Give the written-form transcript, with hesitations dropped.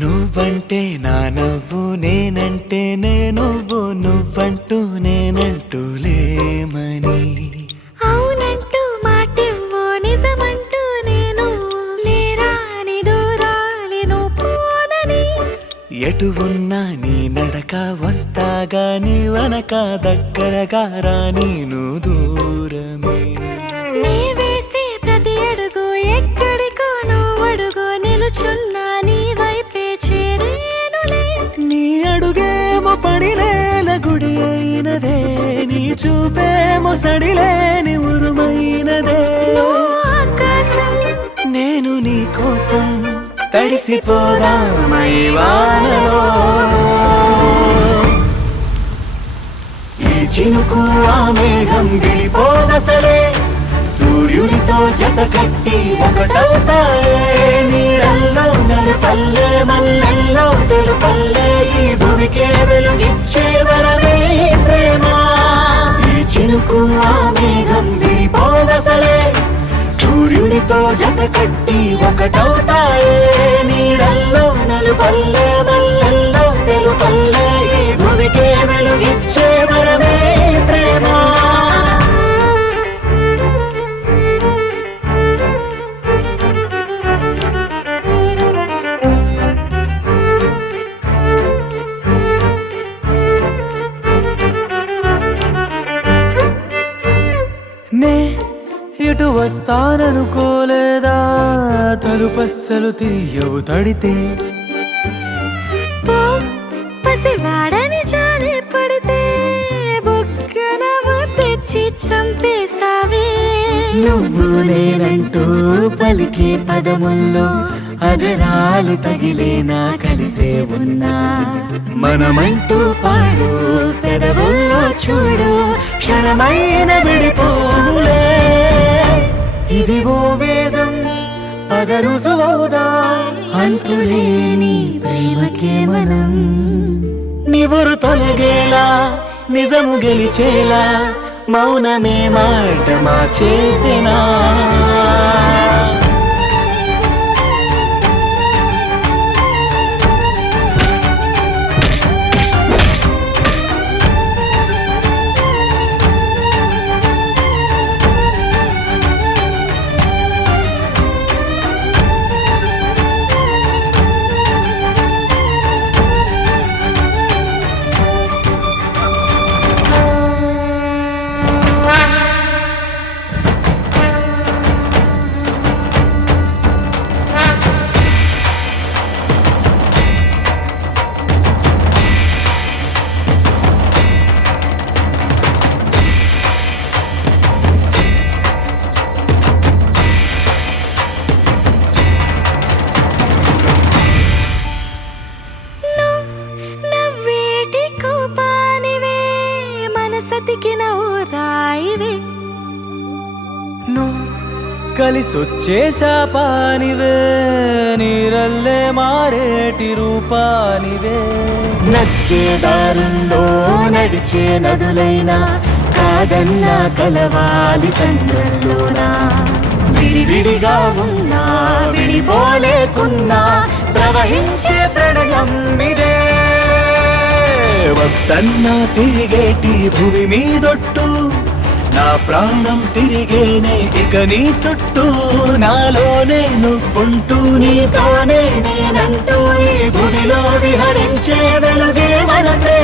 నువ్వంటే నా నవ్వు నేనంటే నువ్వు నువ్వంటూ నేనంటూ లేమని అవునంటూ మాటివ్వు నిజమంటూ నేను లేరాని దూరాలను పోనని ఎటు ఉన్నా నీ నడక వస్తాగా నీ వనక దగ్గరగా రాని నువ్వు దూరమే నీ వేసే ప్రతి అడుగు ఎక్కడికో నువ్వు అడుగు నిలుచున్నా నీ వైపే చేరేనులే నీ అడుగేమో పడిలేల గుడి అయినదే నీ చూపేమో సడిలేని ఉరుమైనదే నువ్వు ఆకాశం నేను నీ కోసం తడిసిపోదామై వానలో ఈ చినుకు ఆ మేఘం విడిపోవసలే సూర్యుడితో జత కట్టి ఒకటవుతాయే నీడల్లో నలుపల్లె మల్లెల్లో తెలుపల్లె ఈ భూమికే వెలుగిచ్చే వరమే ప్రేమ ఈ చినుకు ఆ మేఘం విడిపోవసలే సూర్యుడితో జత కట్టి ఒకటవుతాయే నీడల్లో నలుపల్లె మల్లెల్లో తెలుపల్లె ఈ భూమికే వెలుగిచ్చే వరమే ప్రేమ నే ఇటు వస్తాననుకోలేదా తలుపస్సలు తీయవు తడితే పో పసివాడని జాలి పడితే బొగ్గన తెచ్చి చంపేశావే నువ్వు నేనంటూ పలికే పదముల్లో అదరాలు తగిలేనా కలిసే ఉన్నా మనమంటూ పాడు పెదవుల్లో చూడు క్షణమైన విడిపోవులే ఇదిగో వేదం పదరుసువవుదా అంతులేని ప్రేమకే మనం నివురు తొలగేలా నిజము గెలిచేలా మౌనమే మాట మార్చేసినా నవ్వేటి కోపానివే మనసతికిన ఊరాయివే నువ్వు కలిసొచ్చే శాపానివే నీరల్లే మారేటి రూపానివే నచ్చే దారుల్లో నడిచే నదులైనా కాదన్నా కలవాలి సంద్రంలోనా విడివిడిగా ఉన్నా విడిపోలేకున్నా ప్రవహించే ప్రణయం ఇదే వద్దన్నా తిరిగేటి భూమి మీదొట్టు నా ప్రాణం తిరిగేనే ఇక నీ చుట్టూ నాలోనే నువ్వుంటూ నీతోనే నేనంటూ ఈ భూమిలో విహరించే వెలుగే మన ప్రేమ